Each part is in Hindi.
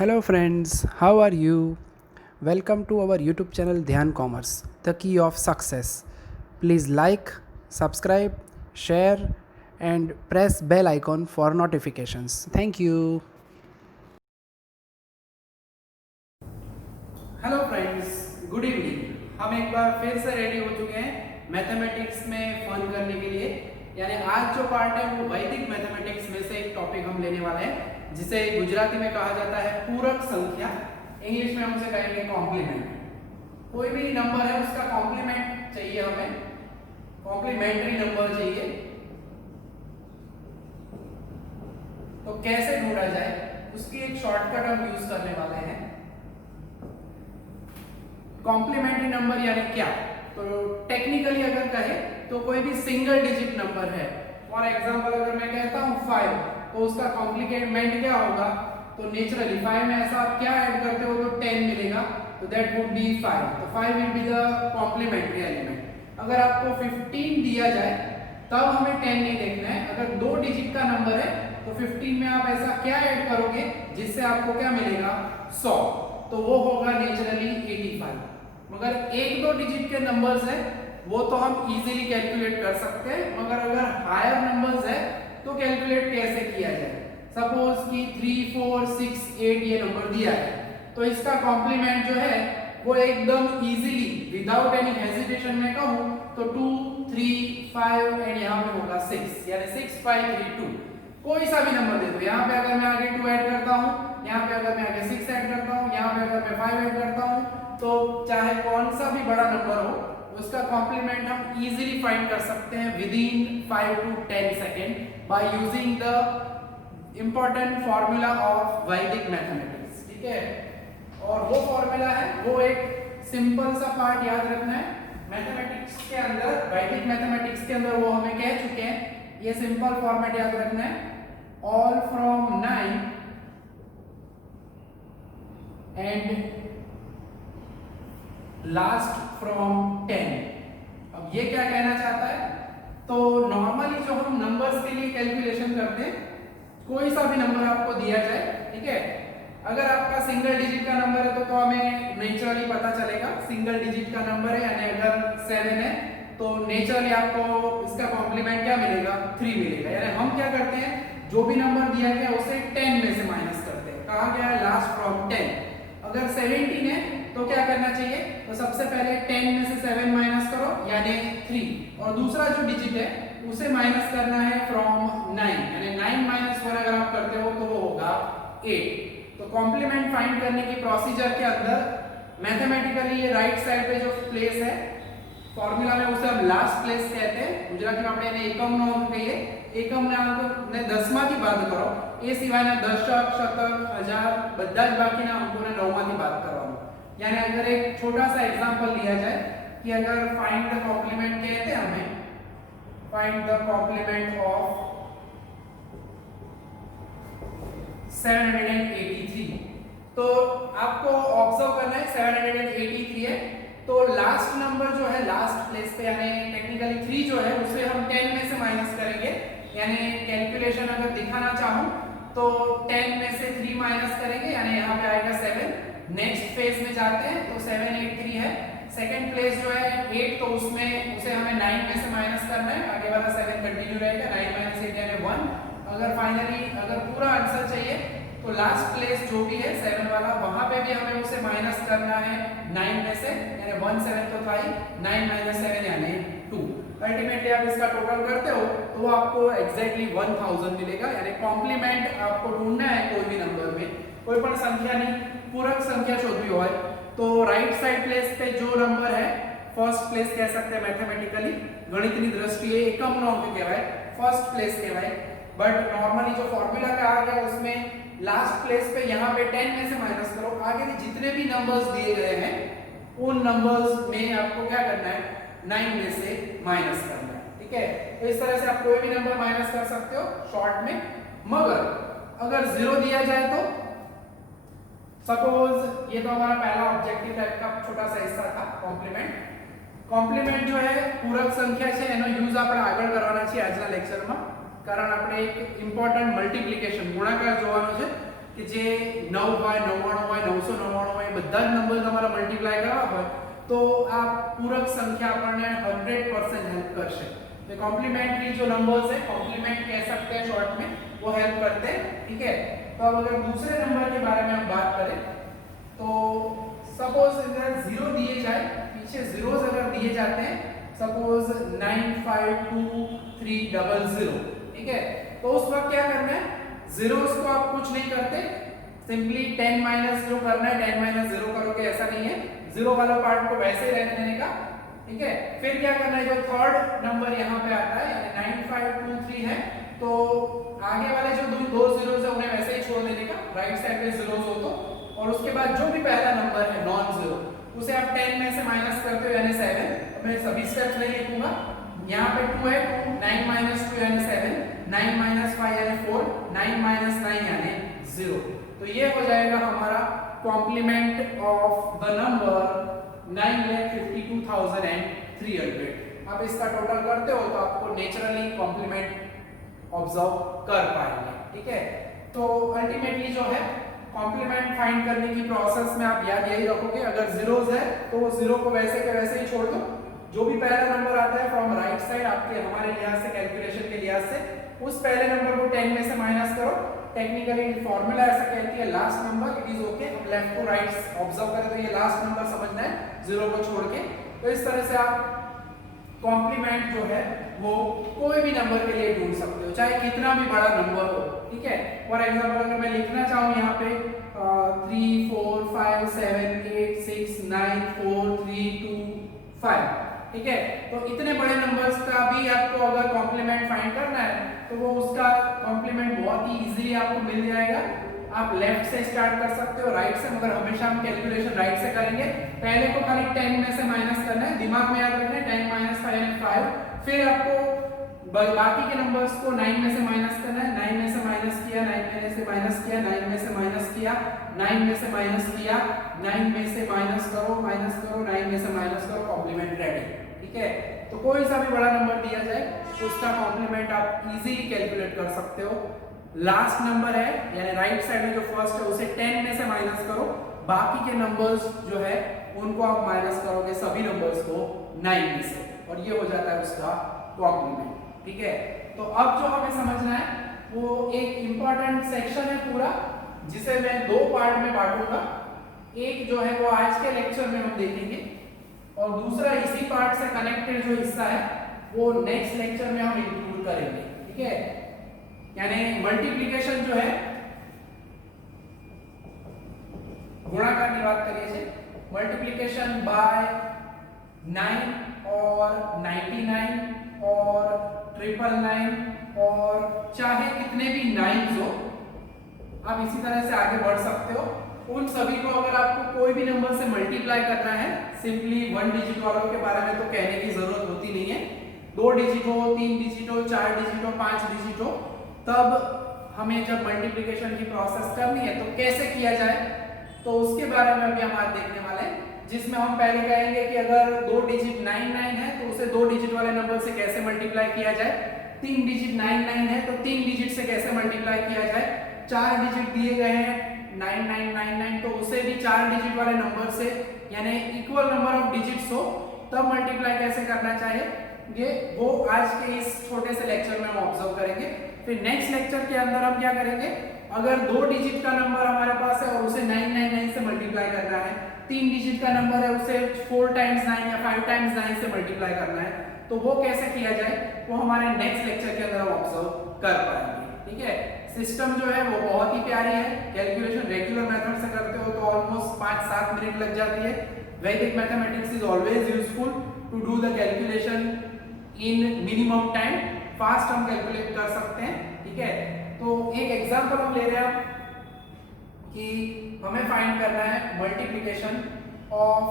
Hello friends, how are you? Welcome to our YouTube channel Dhyan Commerce, the key of success. Please like, subscribe, share and press bell icon for notifications. Thank you. Hello friends, good evening. हम एक बार फिर से रेडी हो चुके हैं मैथमेटिक्स में फन करने के लिए। यानी आज जो पार्ट है वो वैदिक मैथमेटिक्स में से एक टॉपिक हम लेने वाले हैं जिसे गुजराती में कहा जाता है पूरक संख्या, इंग्लिश में हम उसे कहेंगे कॉम्प्लीमेंट। कोई भी नंबर है उसका कॉम्प्लीमेंट चाहिए, हमें कॉम्प्लीमेंट्री नंबर चाहिए। तो कैसे ढूंढा जाए उसकी एक शॉर्टकट हम यूज करने वाले हैं। कॉम्प्लीमेंट्री नंबर यानी क्या? तो टेक्निकली अगर कहे तो कोई भी सिंगल डिजिट नंबर है। फॉर एग्जांपल अगर मैं कहता हूं 5, तो उसका कॉम्प्लीमेंट क्या होगा? तो नेचुरली 5 में ऐसा आप क्या ऐड करते हो तो 10 मिलेगा, तो दैट वुड बी 5। तो 5 will be the complementary element. अगर आपको 15 दिया जाए तब हमें 10 नहीं देखना है। अगर 2 डिजिट का नंबर है तो 15 में आप ऐसा क्या ऐड करोगे जिससे आपको क्या मिलेगा? 100। तो वो होगा नेचुरली 85। मगर 1-2 डिजिट के नंबर्स है वो तो हम इजीली कैलकुलेट कर सकते हैं, मगर अगर हायर नंबर्स है तो कैलकुलेट कैसे किया जाए? सपोज कि 3, 4, 6, 8 ये नंबर दिया है, तो इसका कॉम्प्लीमेंट जो है वो एकदम इजीली विदाउट एनी हेजिटेशन में कहूं तो 2, 3, 5 एंड यहाँ पे होगा 6, यानी 6, 5, 3, 2। कोई सा भी नंबर दे दो। यहाँ पे अगर मैं आगे 2 ऐड करता हूँ, यहाँ पे अगर मैं आगे 6 ऐड करता हूँ, यहाँ पे अगर मैं 5 ऐड करता हूँ, तो चाहे कौन सा भी बड़ा नंबर हो उसका कॉम्प्लीमेंट हम इजीली फाइंड कर सकते हैं with in 5 to 10 second by using the important formula of वैदिक मैथमेटिक्स। ठीक है, और वो फॉर्मूला है, वो एक सिंपल सा पार्ट याद रखना है मैथमेटिक्स के अंदर। वैदिक मैथमेटिक्स के अंदर वो हमें कह चुके हैं, ये सिंपल फॉर्मेट याद रखना है। All from 9 and last from 10। अब ये क्या कहना चाहता है? तो नॉर्मली जो हम नंबर्स के लिए कैलकुलेशन करते हैं, कोई सा भी नंबर आपको दिया जाए, ठीक है, अगर आपका सिंगल डिजिट का नंबर है तो हमें नेचुरली पता चलेगा सिंगल डिजिट का नंबर है। यानी अगर 7 है तो नेचुरली आपको इसका कॉम्प्लीमेंट क्या मिलेगा? 3 मिलेगा। यानी हम क्या करते हैं, जो भी नंबर दिया गया उसे 10 में से माइनस करते हैं। कहा गया है लास्ट फ्रॉम 10। अगर 17 है तो क्या करना चाहिए? तो सबसे पहले 10 में से 7 माइनस करो यानी 3, और दूसरा जो डिजिट है उसे माइनस करना है फ्रॉम 9, यानी 9 माइनस 1 अगर आप करते हो तो वो होगा 8। तो कॉम्प्लीमेंट फाइंड करने की प्रोसीजर के अंदर मैथमेटिकली ये राइट साइड पे जो प्लेस है फॉर्मूला में उसे हम लास्ट प्लेस कहते हैं। ગુજરાતી માં આપણે એને એકમનો અંક કહીએ। એકમના અંકને દસમાંથી બાદ કરો, એ સિવાયના દશક, શતક, હજાર બધા જ બાકીના અંકોને 9 માંથી બાદ કરવાનું। यानी अगर एक छोटा सा एग्जांपल लिया जाए कि अगर फाइंड द कॉम्प्लीमेंट कहते हैं हमें, फाइंड द कॉम्प्लीमेंट ऑफ 783, तो आपको ऑब्जर्व करना है 783 है, तो लास्ट नंबर जो है लास्ट प्लेस पे यानी टेक्निकली 3 जो है उसे हम 10 में से माइनस करेंगे। यानी कैलकुलेशन अगर दिखाना चाहूं तो 10 में से 3 माइनस करेंगे, यानी यहाँ पे आएगा 7। नेक्स्ट फेज में जाते हैं तो 783 है। सेकंड प्लेस जो है 8, तो उसमें उसे हमें 9 में से माइनस करना है, आगे वाला 7 कंटिन्यू रहेगा। 9 माइनस 8 यानी 1। अगर फाइनली अगर पूरा आंसर चाहिए तो लास्ट प्लेस जो भी है 7 वाला, वहां पे भी हमें उसे माइनस करना है 9 में से, यानी 1 7 तो था ही, 9 माइनस 7 यानी 2। अल्टीमेटली आप इसका टोटल करते हो तो वो आपको एग्जैक्टली 1000 मिलेगा। यानी कॉम्प्लीमेंट आपको ढूंढना है कोई भी नंबर में, कोई पण संख्या नहीं, पूरक संख्या शोधवी हो तो राइट साइड प्लेस पे जो नंबर है फर्स्ट प्लेस कह सकते हैं मैथमेटिकली, गणितनी दृष्टिए एकमનો अंक કહેવાય, फर्स्ट प्लेस કહેવાય। बट नॉर्मली जो फॉर्मूला कहा गया उसमें लास्ट प्लेस पे यहाँ पे 10 में से माइनस करो, आगे के जितने भी नंबर्स दिए गए हैं उन नंबर्स में आपको क्या करना है? 9 में से माइनस करना है। ठीक है, तो इस तरह से आप कोई भी नंबर माइनस कर सकते हो शॉर्ट में। मगर अगर 0 दिया जाए तो सपोज ये तो हमारा पहला ऑब्जेक्टिव टाइप का छोटा सा हिस्सा था कॉम्प्लीमेंट। कॉम्प्लीमेंट जो है पूरक संख्या છે એનો યુઝ આપણે આગળ કરવાના છે આજના લેક્ચરમાં, કારણ આપણે એક ઇમ્પોર્ટન્ટ મલ્ટીપ્લિકેશન ગુણાકાર જોવાનો છે કે જે 9 હોય 99 હોય 999 હોય બધા જ નંબર તમારા મલ્ટીપ્લાય કરવા હોય તો આ પૂરક संख्या આપણને 100% हेल्प કરશે। तो कॉम्प्लीमेंट्री जो नंबर्स है कॉम्प्लीमेंट कह सकते हैं शॉर्ट में, वो हेल्प करते हैं, ठीक है। तो अब अगर दूसरे नंबर के बारे में हम बात करें तो सपोज अगर 0 दिए जाए, पीछे जीरोस अगर दिए जाते हैं, सपोज 952300, ठीक है। तो उस वक्त क्या करना है, जीरोस को आप कुछ नहीं करते, सिंपली 10 माइनस जो करना है 10 माइनस 0 करोगे, ऐसा नहीं है, जीरो वाला पार्ट को वैसे ही रहने देने का, ठीक है। फिर क्या करना है, जो थर्ड नंबर यहाँ पे आता है यानी 9523 है, तो आगे वाले जो दो जीरोस है उन्हें वैसे ही छोड़ देने का, राइट साइड पे जीरोस हो तो, और उसके बाद जो भी पहला नंबर है नॉन जीरो उसे आप 10 में से माइनस करते हो यानी 7। मैं सभी स्टेप्स नहीं लिखूंगा, यहाँ पे 2 है, 2 9 माइनस 2 यानी 7, 9 माइनस 5 यानी 4, 9 माइनस 9 यानी 0। तो ये हो जाएगा हमारा कॉम्प्लीमेंट ऑफ द नंबर 9,52,300। आप इसका टोटल करते हो तो आपको नेचुरली कॉम्प्लीमेंट ऑब्जर्व कर पाएंगे, ठीक है। तो अल्टीमेटली जो है कॉम्प्लीमेंट फाइंड करने की प्रोसेस में आप याद यही रखोगे, अगर जीरोस है तो वो जीरो को वैसे के वैसे ही छोड़ दो, जो भी पहला नंबर आता है फ्रॉम राइट साइड आपके हमारे लिहाज से कैलकुलेशन के लिहाज से उस पहले नंबर को 10 में से माइनस करो। टेक्निकली फॉर्मूला ऐसा कहती है last number, it is okay, हम लेफ्ट टू राइट ऑब्जर्व करें तो ये लास्ट नंबर समझना है जीरो को छोड़ के। तो इस तरह से आप कॉम्प्लीमेंट जो है वो कोई भी नंबर के लिए ढूंढ सकते हो, चाहे कितना भी बड़ा नंबर हो, ठीक है। फॉर एग्जांपल अगर मैं लिखना चाहूँ यहाँ पे 3 4 5 7 8 6 9 4 3 2 5, ठीक है। तो इतने बड़े नंबर्स का भी आपको अगर कॉम्प्लीमेंट फाइंड करना है तो वो उसका कॉम्प्लीमेंट बहुत ही इजीली आपको मिल जाएगा। आप लेफ्ट से स्टार्ट कर सकते हो, राइट से, मगर हमेशा हम कैलकुलेशन राइट से करेंगे। पहले को खाली 10 में से माइनस करना है, दिमाग में याद रखना है 10 माइनस 5 यानी 5। फिर आपको बाकी के नंबर्स को 9 में से माइनस करना है, 9 में से माइनस किया, 9 में से माइनस किया, 9 में से माइनस किया, 9 में से माइनस किया, 9 में से माइनस करो, 9 में से माइनस करो, कॉम्प्लीमेंट रेडी, ठीक है। तो कोई सा भी बड़ा नंबर दिया जाए उसका कॉम्प्लीमेंट आप इजीली कैलकुलेट कर सकते हो। लास्ट नंबर है यानी राइट साइड में जो फर्स्ट है उसे 10 में से माइनस करो, बाकी के नंबर्स जो है उनको आप माइनस करोगे सभी नंबर्स को 9 में से, और ये हो जाता है उसका कॉम्प्लीमेंट, ठीक है। तो अब जो हमें समझना है वो एक इंपॉर्टेंट सेक्शन है पूरा, जिसे मैं दो पार्ट में बांटूंगा। एक जो है वो आज के लेक्चर में हम देखेंगे और दूसरा इसी पार्ट से कनेक्टेड जो हिस्सा है वो नेक्स्ट लेक्चर में हम इंक्लूड करेंगे, ठीक है। यानी मल्टीप्लिकेशन जो है, गुणाकार की बात करिए, मल्टीप्लिकेशन बाय 9 और 99 और 999 और चाहे कितने भी 9s हो, आप इसी तरह से आगे बढ़ सकते हो। उन सभी को अगर आपको कोई भी नंबर से मल्टीप्लाई करना है, सिंपली 1 डिजिट वालों के बारे में तो कहने की जरूरत होती नहीं है, 2 डिजिट हो, 3 डिजिट हो, 4 डिजिट हो, 5 डिजिट हो, तब हमें जब मल्टीप्लिकेशन की प्रोसेस करनी है तो कैसे किया जाए, तो उसके बारे में अभी हम आज देखने वाले हैं। जिसमें हम पहले कहेंगे कि अगर 2 डिजिट 99 है तो उसे 2 डिजिट वाले नंबर से कैसे मल्टीप्लाई किया जाए, 3 डिजिट 99 है तो 3 डिजिट से कैसे मल्टीप्लाई किया जाए, 4 डिजिट दिए गए हैं 9999 तो उसे भी 4 डिजिट वाले नंबर से यानी इक्वल नंबर ऑफ डिजिट्स हो तब मल्टीप्लाई कैसे करना चाहिए, ये वो आज के इस छोटे से लेक्चर में हम ऑब्जर्व करेंगे। फिर नेक्स्ट लेक्चर के अंदर हम क्या करेंगे, अगर 2 डिजिट का नंबर हमारे पास है और उसे 999 से मल्टीप्लाई करना है, 3 डिजिट का नंबर है उसे 4 टाइम्स 9 या 5 टाइम्स 9 से मल्टीप्लाई करना है, तो वो कैसे किया जाए वो हमारे नेक्स्ट लेक्चर के अंदर हम ऑब्जर्व कर पाएंगे, ठीक है। सिस्टम जो है वो बहुत ही प्यारी है, कैलकुलेशन रेगुलर मेथड से करते हो तो ऑलमोस्ट 5-7 मिनट लग जाती है। Vedic mathematics is always useful to do the calculation in minimum time, fast हम कैलकुलेट कर सकते हैं, ठीक है। तो एक एग्जांपल हम ले रहे हैं कि हमें फाइंड करना है मल्टीप्लिकेशन ऑफ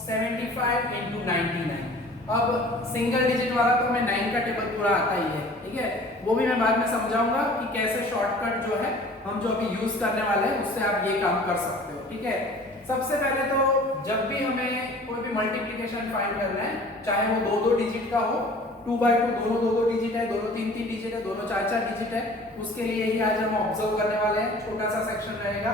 75 into 99। अब सिंगल डिजिट वाला तो हमें 9 का टेबल पूरा आता ही है, ठीक है, वो भी मैं बाद में समझाऊंगा कि कैसे शॉर्टकट जो है हम जो अभी यूज करने वाले हैं उससे आप ये काम कर सकते हो, ठीक है। सबसे पहले तो जब भी हमें कोई भी मल्टीप्लिकेशन फाइंड करना है, चाहे वो 2-2 डिजिट का हो 2/2 दोनों दो डिजिट है, दोनों 3 डिजिट है, दोनों 4 डिजिट है, उसके लिए ही आज हम ऑब्जर्व करने वाले हैं। छोटा सा सेक्शन रहेगा।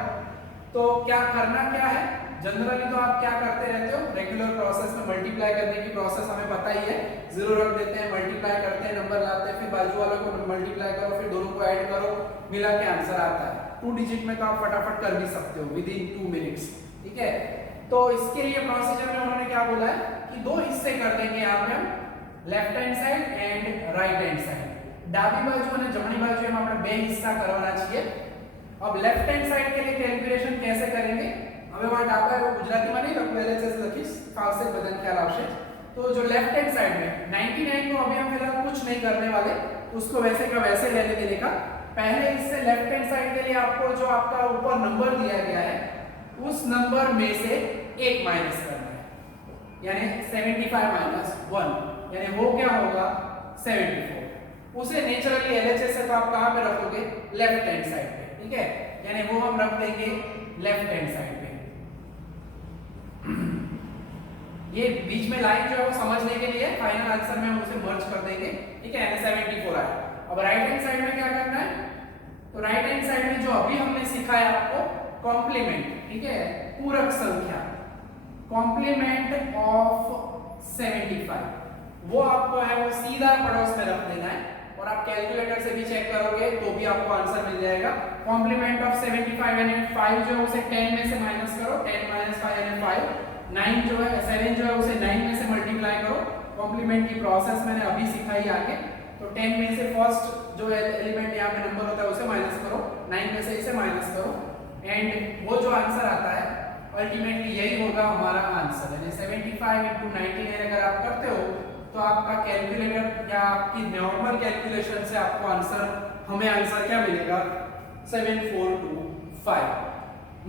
तो क्या करना क्या है, जनरली तो आप क्या करते रहते हो, रेगुलर प्रोसेस में मल्टीप्लाई करने की प्रोसेस हमें पता ही है, 0 रख देते हैं, मल्टीप्लाई करते हैं, नंबर लाते हैं, फिर बाजू वालों को मल्टीप्लाई करो, फिर दोनों को ऐड करो, मिला के आंसर आता है। 2 डिजिट में तो आप फटाफट कर भी सकते हो विद इन 2 मिनट्स, ठीक है। तो इसके लिए प्रोसीजर में उन्होंने क्या बोला है कि 2 हिस्से कर देंगे यहाँ पे हम, left hand side and right hand side. डाबी बाजू और जमणी बाजू में આપણે 2 हिस्सा करवाना चाहिए। अब लेफ्ट हैंड साइड के लिए कैलकुलेशन कैसे करेंगे, હવે માં ડાબા રો ગુજરાતીમાં નહીં લખું, એલએચએસ લખીશ, ફાવશે બધાને ખ્યાલ આવશે। तो जो लेफ्ट हैंड साइड में 99 को अभी हम फिलहाल कुछ नहीं करने वाले, उसको वैसे का वैसे लेने देने का। पहले इससे लेफ्ट हैंड साइड के लिए आपको जो आपका ऊपर नंबर दिया गया है उस नंबर में से 1 माइनस करना है, यानी 75 माइनस 1, यानी वो क्या होगा 74। उसे नेचुरली एलएचएस से तो आप कहां पे रखोगे, लेफ्ट हैंड साइड पे, ठीक है, यानी वो हम रख देंगे लेफ्ट हैंड साइड पे। ये बीच में लाइन जो है वो समझने के लिए, फाइनल आंसर में हम उसे मर्ज कर देंगे, ठीक है, यानी 74 आया। अब राइट हैंड साइड में क्या करना है, तो राइट हैंड साइड में जो अभी हमने सिखाया आपको कॉम्प्लीमेंट, ठीक है, पूरक संख्या, कॉम्प्लीमेंट ऑफ 75, वो आपको है वो सीधा पड़ोस में रख देना है, और आप कैलकुलेटर से भी चेक करोगे तो भी आपको आंसर मिल जाएगा। कॉम्प्लीमेंट ऑफ 75 यानी 5 जो है उसे 10 में से माइनस करो, 10 - 5 यानी 5, 9 जो है 7 जो है उसे 9 में से मल्टीप्लाई करो। कॉम्प्लीमेंट की प्रोसेस मैंने अभी सिखाई आगे। तो 10 में से फर्स्ट जो एलिमेंट यहाँ पे नंबर होता है उसे माइनस करो, 9 में से इसे माइनस करो, एंड वो जो आंसर आता है अल्टीमेटली यही होगा हमारा आंसर। यानी 75 × 99 अगर आप करते हो तो आपका कैलकुलेटर या आपकी नॉर्मल कैलकुलेशन से आपको आंसर, हमें आंसर क्या मिलेगा 7425।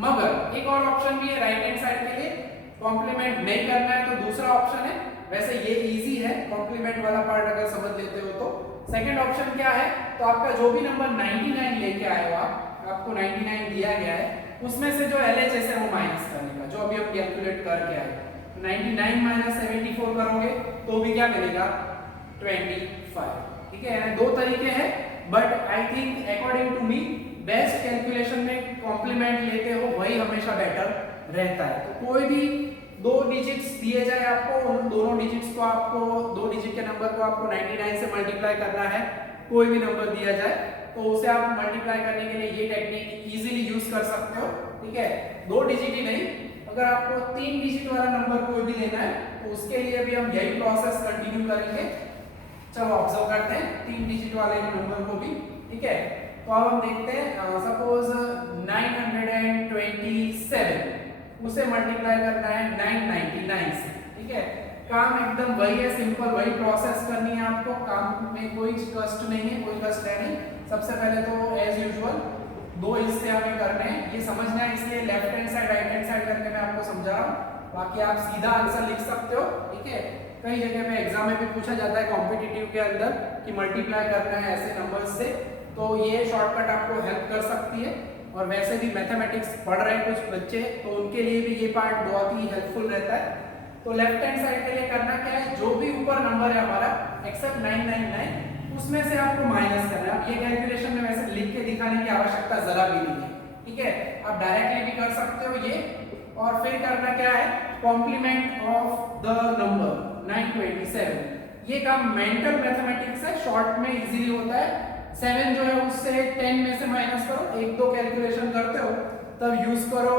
मगर एक और ऑप्शन भी है राइट हैंड साइड के लिए, कॉम्प्लीमेंट नहीं करना है तो दूसरा ऑप्शन है, वैसे ये इजी है कॉम्प्लीमेंट वाला पार्ट अगर समझ लेते हो तो। सेकंड ऑप्शन क्या है, तो आपका जो भी नंबर 99 लेके आए हो आपको 99 दिया गया है, उसमें से जो एलएचएस है वो माइनस करने का, जो अभी हम कैलकुलेट करके आए। 99 - 74 करोगे तो भी क्या मिलेगा 25, ठीक है। यानी 2 तरीके हैं, but I think according to me best calculation में कॉम्प्लीमेंट लेते हो वही हमेशा बेटर रहता है। तो कोई भी 2 डिजिट्स दिए जाए आपको, उन दोनों डिजिट्स को आपको 2 डिजिट के नंबर को आपको 99 से मल्टीप्लाई करना है, कोई भी नंबर दिया जाए तो उसे आप मल्टीप्लाई करने के लिए ये टेक्निक इजीली यूज कर सकते हो, ठीक है। 2 डिजिट ही नहीं, अगर आपको 3 डिजिट वाला नंबर कोई भी लेना है तो उसके लिए भी हम यही प्रोसेस कंटिन्यू करेंगे। चलो ऑब्जर्व करते हैं 3 डिजिट वाले नंबर को भी, ठीक है। तो अब हम देखते हैं, सपोज 927 उसे मल्टीप्लाई करना है 999 से, ठीक है। काम एकदम वही है, सिंपल वही प्रोसेस करनी है आपको, काम में कोई कष्ट नहीं है, कोई कष्ट है नहीं। सबसे पहले तो एज यूजुअल 2 हिस्से हमें करने हैं, ये समझना है, इसलिए left hand side right hand side करके मैं आपको समझा रहा हूँ, बाकी आप सीधा आंसर लिख सकते हो, ठीक है। कई जगह पे एग्जाम में भी पूछा जाता है कॉम्पिटिटिव के अंदर कि मल्टीप्लाई करना है ऐसे नंबर्स से, तो ये शॉर्टकट आपको हेल्प कर सकती है। और वैसे भी मैथमेटिक्स पढ़ रहे हैं कुछ बच्चे, तो उनके लिए भी ये पार्ट बहुत ही हेल्पफुल रहता है। तो लेफ्ट हैंड साइड के लिए करना क्या है, जो भी ऊपर नंबर है हमारा एक्सेप्ट 999 उसमें से आपको माइनस करना है। अब ये कैलकुलेशन में वैसे लिख के दिखाने की आवश्यकता जरा भी नहीं है, ठीक है, आप डायरेक्टली भी कर सकते हो ये। और फिर करना क्या है, कॉम्प्लीमेंट ऑफ द नंबर 927, ये काम मेंटल मैथमेटिक्स है, शॉर्ट में इजीली होता है। 7 जो है उससे 10 में से माइनस करो, 1-2 कैलकुलेशन करते हो तब यूज करो,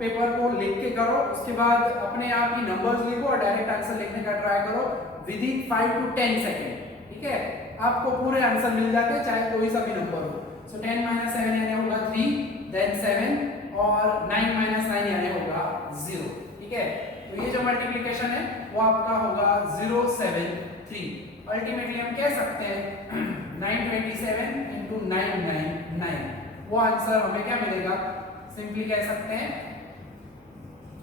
पेपर को लिख के करो, उसके बाद अपने आप ही नंबर्स लिखो और डायरेक्ट आंसर लिखने का ट्राई करो विद इन 5 to 10 सेकंड, ठीक है। आपको पूरे आंसर मिल जाते हैं चाहे कोई सा भी नंबर हो। सो 10 - 7 यानी होगा 3, देन 7 और 9 - 9 यानी होगा 0, ठीक है। तो ये जो मल्टीप्लिकेशन है वो आपका होगा 073। अल्टीमेटली हम कह सकते हैं 927 × 999, वो आंसर हमें क्या मिलेगा, सिंपली कह सकते हैं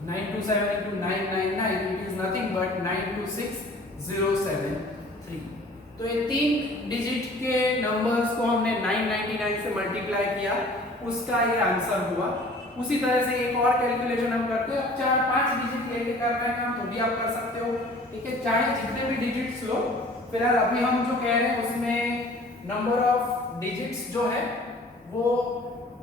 927 × 999 इट इज नथिंग बट 926073। तो ये 3 डिजिट के नंबर्स को हमने 999 से मल्टीप्लाई किया, उसका ये आंसर हुआ। उसी तरह से एक और कैलकुलेशन हम करते हैं, अब 4-5 डिजिट लेके करना है काम तो भी आप कर सकते हो, ठीक है। चाहे जितने भी डिजिट्स लो फिलहाल अभी हम जो कह रहे हैं उसमें नंबर ऑफ डिजिट्स जो है वो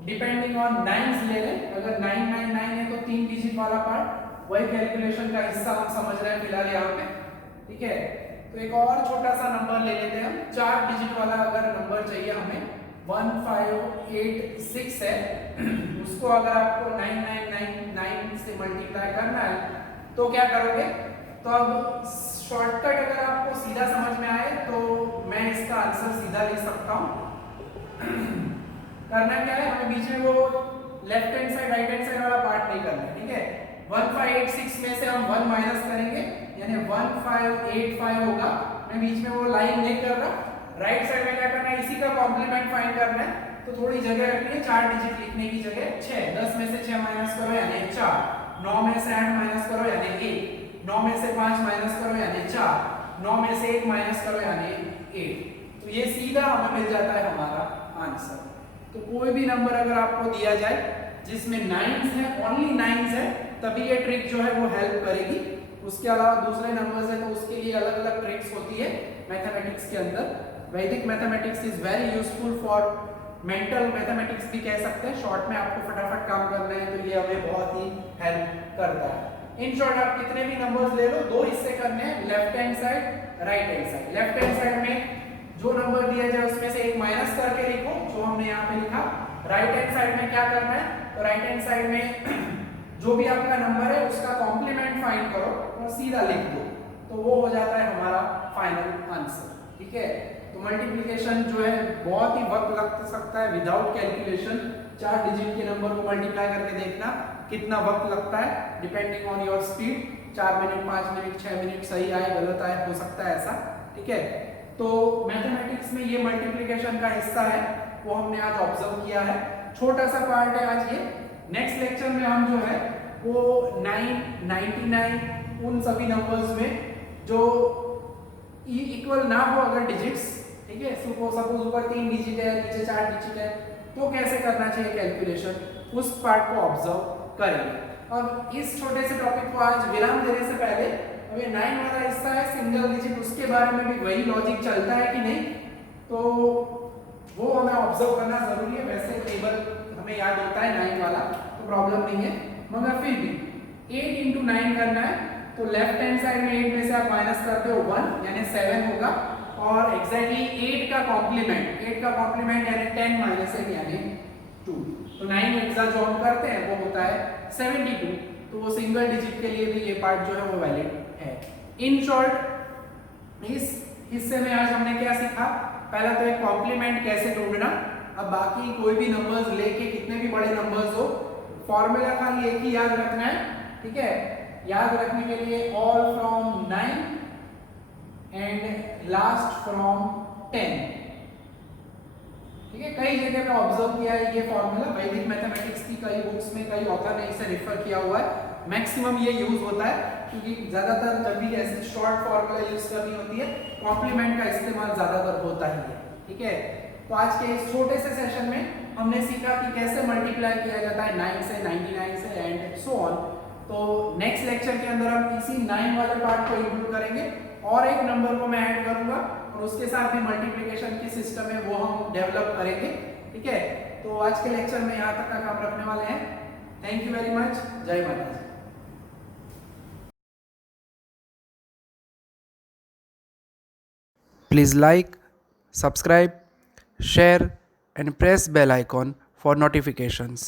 डिपेंडिंग ऑन नाइन्स ले लें। अगर 999 है तो 3 डिजिट वाला पार्ट, वही कैलकुलेशन का हिस्सा हम समझ रहे हैं फिलहाल यहाँ पे, ठीक है। तो एक और छोटा सा नंबर ले लेते हैं हम, 4 डिजिट वाला अगर नंबर चाहिए हमें, 1586 है, उसको अगर आपको 9999 से मल्टीप्लाई करना है तो क्या करोगे? तो अब शॉर्टकट अगर आपको सीधा समझ में आए तो मैं इसका आंसर सीधा लिख सकता हूँ। करना क्या है, हमें बीच में वो left hand side right hand side वाला पार्ट नहीं करना है, ठीक है। 1586 में से हम 1 माइनस करेंगे, यानी 1585 होगा। मैं बीच में वो लाइन नहीं कर रहा। राइट साइड में क्या करना है, इसी का कॉम्प्लीमेंट फाइंड करना है, तो थोड़ी जगह रखनी है, 4 डिजिट लिखने की जगह 6। 10 में से 6 माइनस करो यानी 4, 9 में से 8 माइनस करो यानी 1, 9 में से 5 माइनस करो यानी 4, 9 में से 1 माइनस करो यानी 8। तो ये सीधा हमें मिल जाता है हमारा आंसर। तो कोई भी नंबर अगर आपको दिया जाए जिसमें नाइन्स है, ओनली नाइन्स है, तभी ये ट्रिक जो है वो हेल्प करेगी। उसके अलावा दूसरे नंबर्स है तो उसके लिए अलग अलग ट्रिक्स होती है मैथमेटिक्स के अंदर। वैदिक mathematics is very useful for mental mathematics भी कह सकते हैं। शॉर्ट में आपको फटाफट काम करना है तो ये हमें बहुत ही हेल्प करता है। इन शॉर्ट आप कितने भी नंबर्स ले लो, 2 हिस्से करने हैं, left hand side right hand side. Left hand side में जो नंबर दिया जाए उसमें से एक माइनस करके लिखो, जो हमने यहाँ पे लिखा। राइट हैंड साइड में क्या करना है, तो राइट हैंड साइड में जो भी आपका नंबर है उसका कॉम्प्लीमेंट फाइंड करो और सीधा लिख दो, तो वो हो जाता है हमारा फाइनल आंसर, ठीक है। तो मल्टीप्लिकेशन जो है बहुत ही वक्त लग सकता है विदाउट कैलकुलेशन। 4 डिजिट के नंबर को मल्टीप्लाई करके देखना कितना वक्त लगता है, depending on your speed. 4 minute 5 minute 6 minute सही आए गलत आए, हो सकता है ऐसा, ठीक है। तो मैथमेटिक्स में ये मल्टीप्लिकेशन का हिस्सा है, वो हमने आज ऑब्जर्व किया है। छोटा सा पार्ट है आज ये। नेक्स्ट लेक्चर में हम जो है वो 9, 99 उन सभी नंबर्स में जो इक्वल ना हो अगर डिजिट्स, ठीक है, सपोज ऊपर 3 डिजिट है नीचे 4 डिजिट है, तो कैसे करना चाहिए कैलकुलेशन, उस पार्ट को ऑब्जर्व करेंगे। और इस छोटे से टॉपिक को आज विराम देने से पहले अब ये 9 वाला हिस्सा है सिंगल डिजिट, उसके बारे में भी वही लॉजिक चलता है कि नहीं, तो वो हमें ऑब्जर्व करना जरूरी है। वैसे टेबल हमें याद होता है 9 वाला, तो प्रॉब्लम नहीं है, मगर फिर भी 8 into 9 करना है, तो लेफ्ट हैंड साइड में 8 में से आप माइनस करते हो 1 यानी 7 होगा, और एग्जैक्टली 8 का कॉम्प्लीमेंट यानी 10 माइनस 8 यानी 2। तो 9 एक्सा जो हम करते हैं वो होता है 72, तो वो सिंगल डिजिट के लिए भी ये पार्ट जो है वो वैलिड है। इन शॉर्ट इस हिस्से में आज हमने क्या सीखा, पहला तो एक कॉम्प्लीमेंट कैसे ढूंढना। अब बाकी कोई भी नंबर्स लेके कितने भी बड़े नंबर्स हो, फॉर्मूला खाली एक ही याद रखना है, ठीक है। याद रखने के लिए all from 9 and last from 10, ठीक है। कई जगह पे ऑब्जर्व किया है ये फॉर्मूला, वैदिक मैथमेटिक्स की कई बुक्स में कई ऑथर ने इसे रेफर किया हुआ है। मैक्सिमम ये यूज होता है क्योंकि ज्यादातर जब भी ऐसे शॉर्ट फॉर्मूला यूज करनी होती है कॉम्प्लीमेंट का इस्तेमाल ज्यादातर होता ही है, ठीक है। तो आज के इस छोटे से सेशन में हमने सीखा कि कैसे मल्टीप्लाई किया जाता है 9 से 99 से एंड सो ऑन। तो नेक्स्ट लेक्चर के अंदर हम इसी 9 वाले पार्ट को इंक्लूड करेंगे और एक नंबर को मैं ऐड करूंगा और उसके साथ भी मल्टीप्लिकेशन की सिस्टम है वो हम डेवलप करेंगे, ठीक है। तो आज के लेक्चर में यहाँ तक का काम रखने वाले हैं। Thank you very much. जय माता दी। Please like, subscribe, share and press bell icon for notifications.